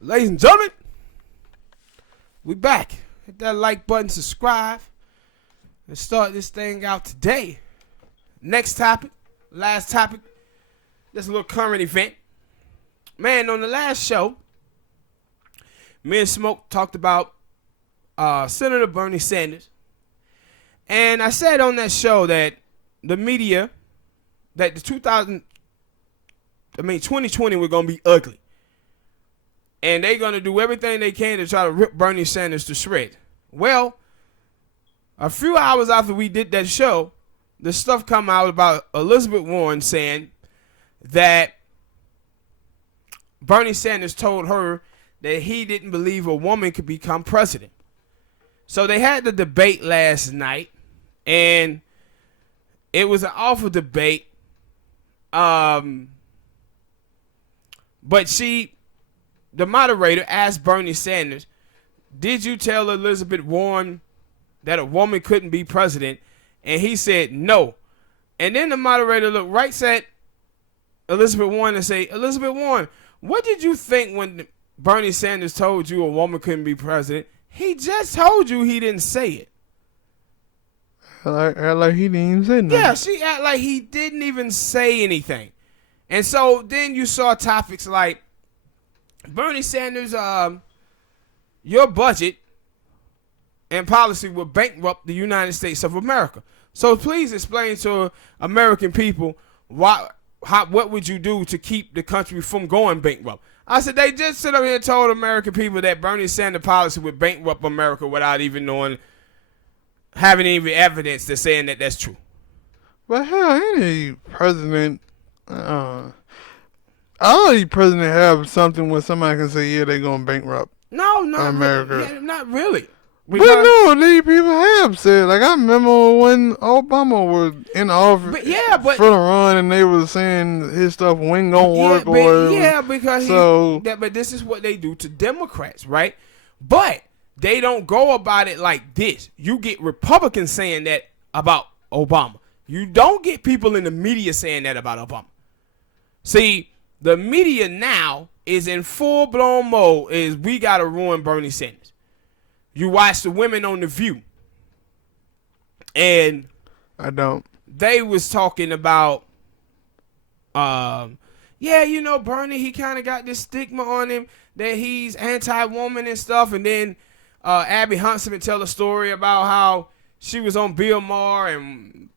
Ladies and gentlemen, we back. Hit that like button, subscribe, and start this thing out today. Next topic, last topic, just a little current event. Man, on the last show, me and Smoke talked about Senator Bernie Sanders. And I said on that show that the media, that the 2020 we're going to be ugly. And they're going to do everything they can to try to rip Bernie Sanders to shreds. Well, a few hours after we did that show, the stuff come out about Elizabeth Warren saying that Bernie Sanders told her that he didn't believe a woman could become president. So they had the debate last night, and it was an awful debate. But the moderator asked Bernie Sanders, did you tell Elizabeth Warren that a woman couldn't be president? And he said no. And then the moderator looked right at Elizabeth Warren and said, Elizabeth Warren, what did you think when Bernie Sanders told you a woman couldn't be president? He just told you he didn't say it. Like he didn't even say nothing. Yeah, she act like he didn't even say anything. And so then you saw topics like, Bernie Sanders, your budget and policy will bankrupt the United States of America. So please explain to American people what would you do to keep the country from going bankrupt? I said they just sit up here and told American people that Bernie Sanders policy would bankrupt America without even having any evidence to saying that that's true. But hell, any president, all president have something where somebody can say, yeah, they're going to bankrupt America. Really. Yeah, not really. But no, these people have said, like, I remember when Obama was in office for the run and they were saying his stuff wasn't going to work. But this is what they do to Democrats, right? But they don't go about it like this. You get Republicans saying that about Obama. You don't get people in the media saying that about Obama. See, the media now is in full-blown mode is we got to ruin Bernie Sanders. You watch the women on The View. And I don't. They was talking about, Bernie, he kind of got this stigma on him that he's anti-woman and stuff. And then Abby Huntsman tell a story about how she was on Bill Maher and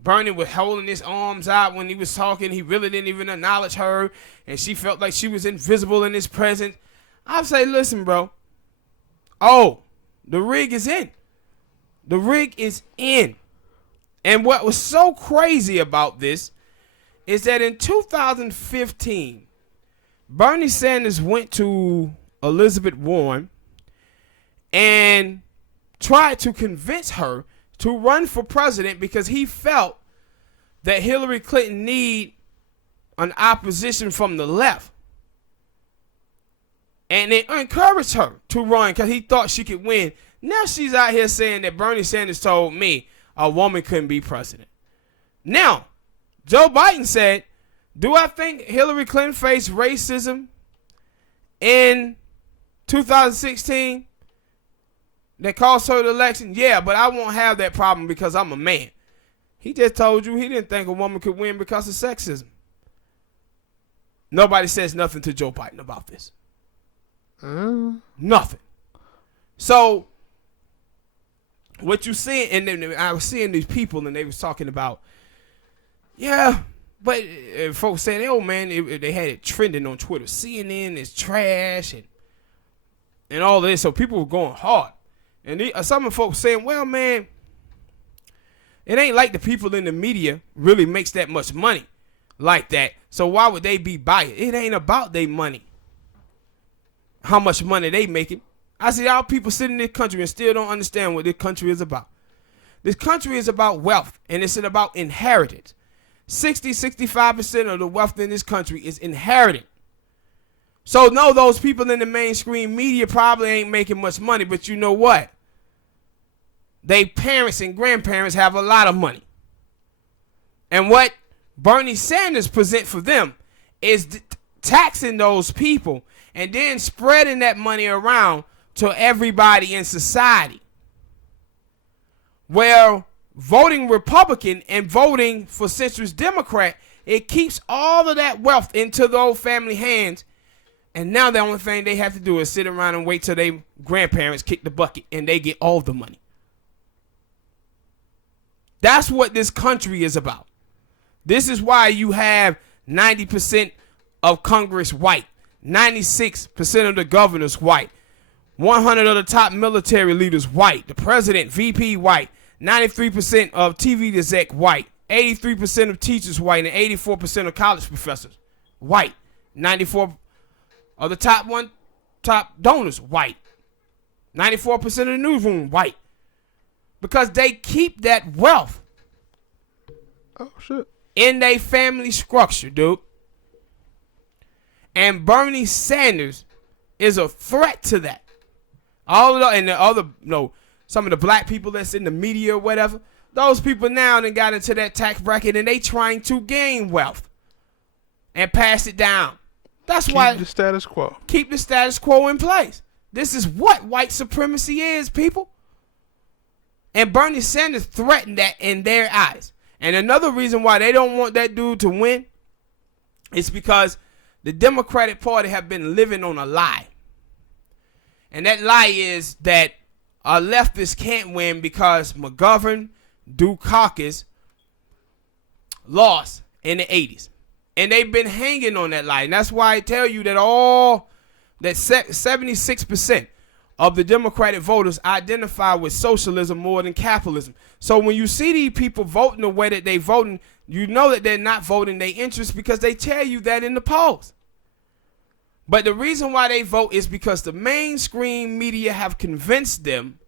Bernie was holding his arms out when he was talking. He really didn't even acknowledge her, and she felt like she was invisible in his presence. I'd say, listen, bro. Oh, the rig is in. The rig is in. And what was so crazy about this is that in 2015, Bernie Sanders went to Elizabeth Warren and tried to convince her to run for president because he felt that Hillary Clinton need an opposition from the left. And they encouraged her to run because he thought she could win. Now she's out here saying that Bernie Sanders told me a woman couldn't be president. Now, Joe Biden said, do I think Hillary Clinton faced racism in 2016 that cost her the election? Yeah, but I won't have that problem because I'm a man. He just told you he didn't think a woman could win because of sexism. Nobody says nothing to Joe Biden about this. Nothing. So, what you see, and then I was seeing these people and they was talking about, but folks saying, oh man, they had it trending on Twitter. CNN is trash and all this. So people were going hard. And some of the folks saying, well, man, it ain't like the people in the media really makes that much money like that. So why would they be biased? It ain't about their money. How much money they making. I see all people sitting in this country and still don't understand what this country is about. This country is about wealth, and it's about inheritance. 65% of the wealth in this country is inherited. So no, those people in the mainstream media probably ain't making much money, but you know what? They parents and grandparents have a lot of money. And what Bernie Sanders present for them is taxing those people and then spreading that money around to everybody in society. Where voting Republican and voting for centrist Democrat, it keeps all of that wealth into those family hands. And now the only thing they have to do is sit around and wait till their grandparents kick the bucket and they get all the money. That's what this country is about. This is why you have 90% of Congress white, 96% of the governors white, 100 of the top military leaders white, the president, VP white, 93% of TV exec white, 83% of teachers white, and 84% of college professors white, 94 of the top donors white, 94% of the newsroom white, because they keep that wealth in their family structure, dude. And Bernie Sanders is a threat to that. All of the, and the other, some of the black people that's in the media or whatever, those people now then got into that tax bracket and they trying to gain wealth and pass it down. That's why keep the status quo. Keep the status quo in place. This is what white supremacy is, people. And Bernie Sanders threatened that in their eyes. And another reason why they don't want that dude to win is because the Democratic Party have been living on a lie. And that lie is that a leftist can't win because McGovern, Dukakis lost in the 80s. And they've been hanging on that lie. And that's why I tell you that 76% of the Democratic voters identify with socialism more than capitalism. So when you see these people voting the way that they voting, you know that they're not voting their interests because they tell you that in the polls. But the reason why they vote is because the mainstream media have convinced them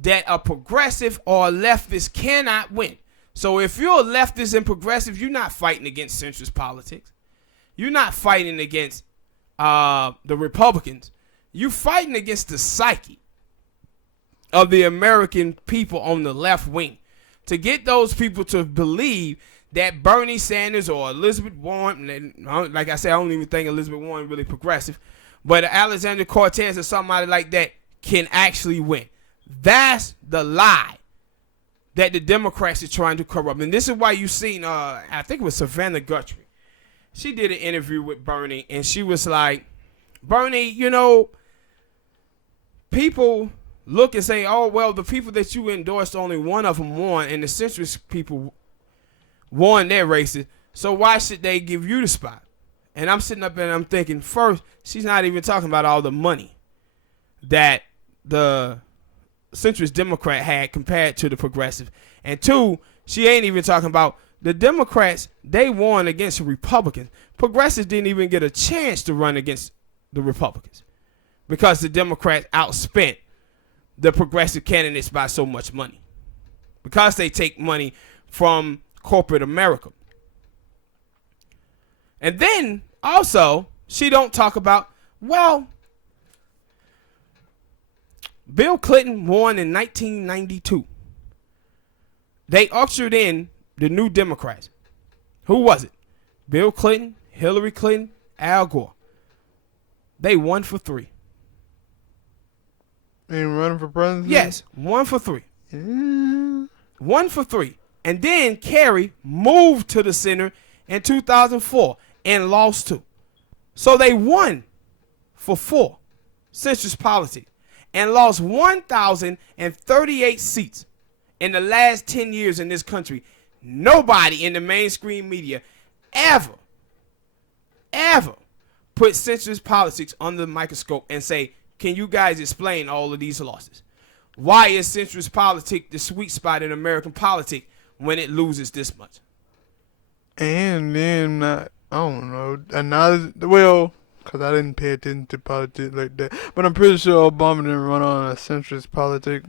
that a progressive or a leftist cannot win. So if you're a leftist and progressive, you're not fighting against centrist politics. You're not fighting against the Republicans. You're fighting against the psyche of the American people on the left wing to get those people to believe that Bernie Sanders or Elizabeth Warren, like I said, I don't even think Elizabeth Warren really progressive, but Alexander Cortez or somebody like that can actually win. That's the lie that the Democrats are trying to corrupt. And this is why you seen, I think it was Savannah Guthrie. She did an interview with Bernie, and she was like, Bernie, people look and say, oh, well, the people that you endorsed, only one of them won, and the centrist people won their races, so why should they give you the spot? And I'm sitting up and I'm thinking, first, she's not even talking about all the money that the centrist Democrat had compared to the progressive. And two, she ain't even talking about the Democrats. They won against the Republicans. Progressives didn't even get a chance to run against the Republicans because the Democrats outspent the progressive candidates by so much money because they take money from corporate America. And then also she don't talk about, well, Bill Clinton won in 1992. They ushered in the new Democrats. Who was it? Bill Clinton, Hillary Clinton, Al Gore. They 1 for 3. Ain't running for president? Yes, 1 for 3. Yeah. 1 for 3. And then Kerry moved to the center in 2004 and lost 2. So they won for 4, centrist politics, and lost 1,038 seats in the last 10 years in this country. Nobody in the mainstream media ever put centrist politics under the microscope and say, can you guys explain all of these losses? Why is centrist politics the sweet spot in American politics when it loses this much? And then, I don't know, because I didn't pay attention to politics like that, but I'm pretty sure Obama didn't run on a centrist politic.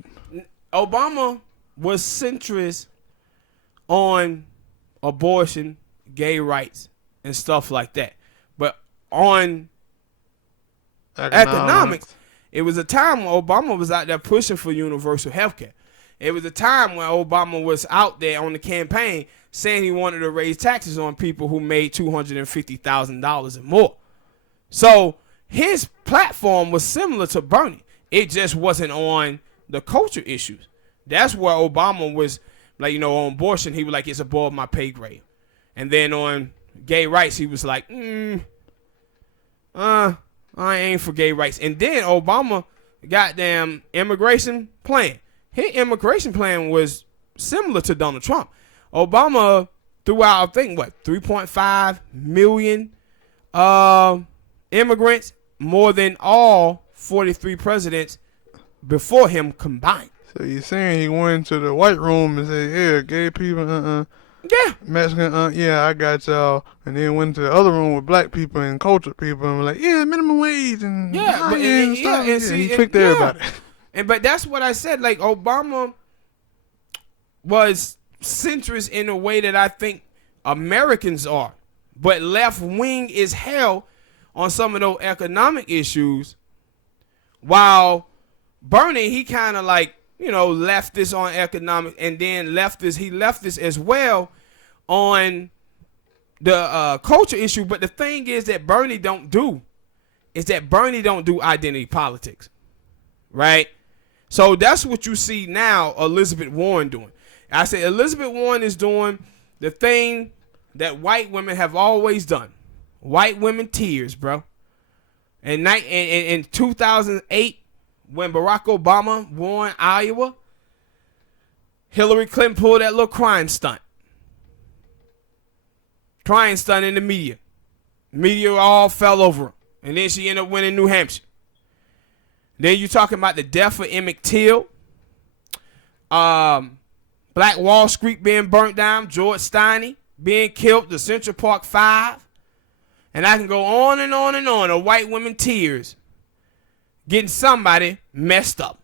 Obama was centrist on abortion, gay rights, and stuff like that. But on economics, it was a time when Obama was out there pushing for universal health care. It was a time when Obama was out there on the campaign saying he wanted to raise taxes on people who made $250,000 and more. So his platform was similar to Bernie. It just wasn't on the culture issues. That's where Obama was, like, you know, on abortion, he was like, it's above my pay grade. And then on gay rights, he was like, I ain't for gay rights. And then Obama goddamn immigration plan. His immigration plan was similar to Donald Trump. Obama threw out, I think, 3.5 million immigrants, more than all 43 presidents before him combined. So you're saying he went to the white room and said, yeah, gay people, Yeah. Mexican, yeah, I got y'all. And then went to the other room with black people and cultured people and were like, yeah, minimum wage and Yeah, but and stuff. Yeah, he tricked everybody. But that's what I said. Like, Obama was centrist in a way that I think Americans are, but left wing is hell on some of those economic issues, while Bernie, he kind of like, you know, left this on economic, and then he left this as well on the culture issue. But the thing is that Bernie don't do identity politics, right? So that's what you see now Elizabeth Warren doing. I said Elizabeth Warren is doing the thing that white women have always done. White women tears, bro. And in 2008, when Barack Obama won Iowa, Hillary Clinton pulled that little crying stunt. Crying stunt in the media. Media all fell over her. And then she ended up winning New Hampshire. Then you talking about the death of Emmett Till. Black Wall Street being burnt down. George Steiny being killed. The Central Park Five. And I can go on and on and on of white women tears getting somebody messed up.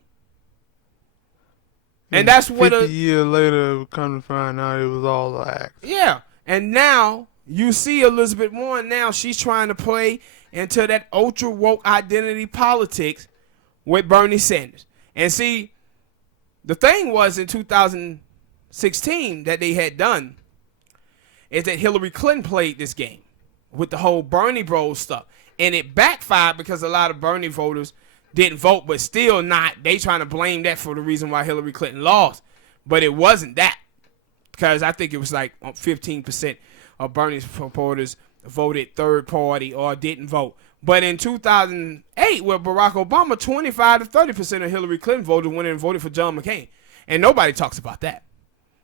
And that's what 50 years later, come to find out it was all an act. Yeah. And now you see Elizabeth Warren now, she's trying to play into that ultra woke identity politics with Bernie Sanders. And see, the thing was in 2016 that they had done is that Hillary Clinton played this game with the whole Bernie Bros stuff. And it backfired because a lot of Bernie voters didn't vote, but still not. They trying to blame that for the reason why Hillary Clinton lost. But it wasn't that. Because I think it was like 15% of Bernie's supporters voted third party or didn't vote. But in 2008, with Barack Obama, 25 to 30% of Hillary Clinton voters went and voted for John McCain. And nobody talks about that.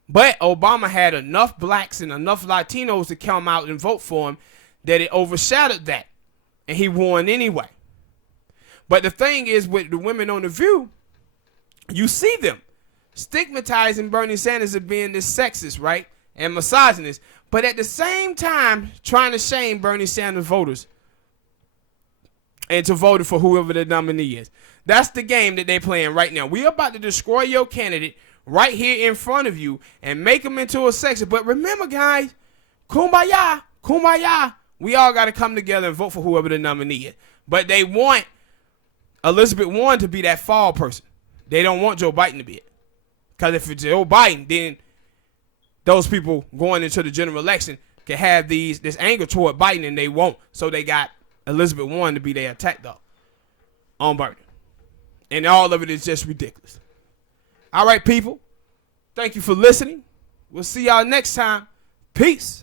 But Obama had enough blacks and enough Latinos to come out and vote for him that it overshadowed that. And he won anyway. But the thing is, with the women on The View, you see them stigmatizing Bernie Sanders as being this sexist, right? And misogynist. But at the same time, trying to shame Bernie Sanders voters and to vote for whoever the nominee is. That's the game that they're playing right now. We're about to destroy your candidate right here in front of you and make him into a sexist. But remember, guys, kumbaya, kumbaya. We all got to come together and vote for whoever the nominee is. But they want Elizabeth Warren to be that fall person. They don't want Joe Biden to be it. Because if it's Joe Biden, then those people going into the general election can have this anger toward Biden, and they won't. So they got Elizabeth Warren to be their attack dog on Bernie. And all of it is just ridiculous. All right, people. Thank you for listening. We'll see y'all next time. Peace.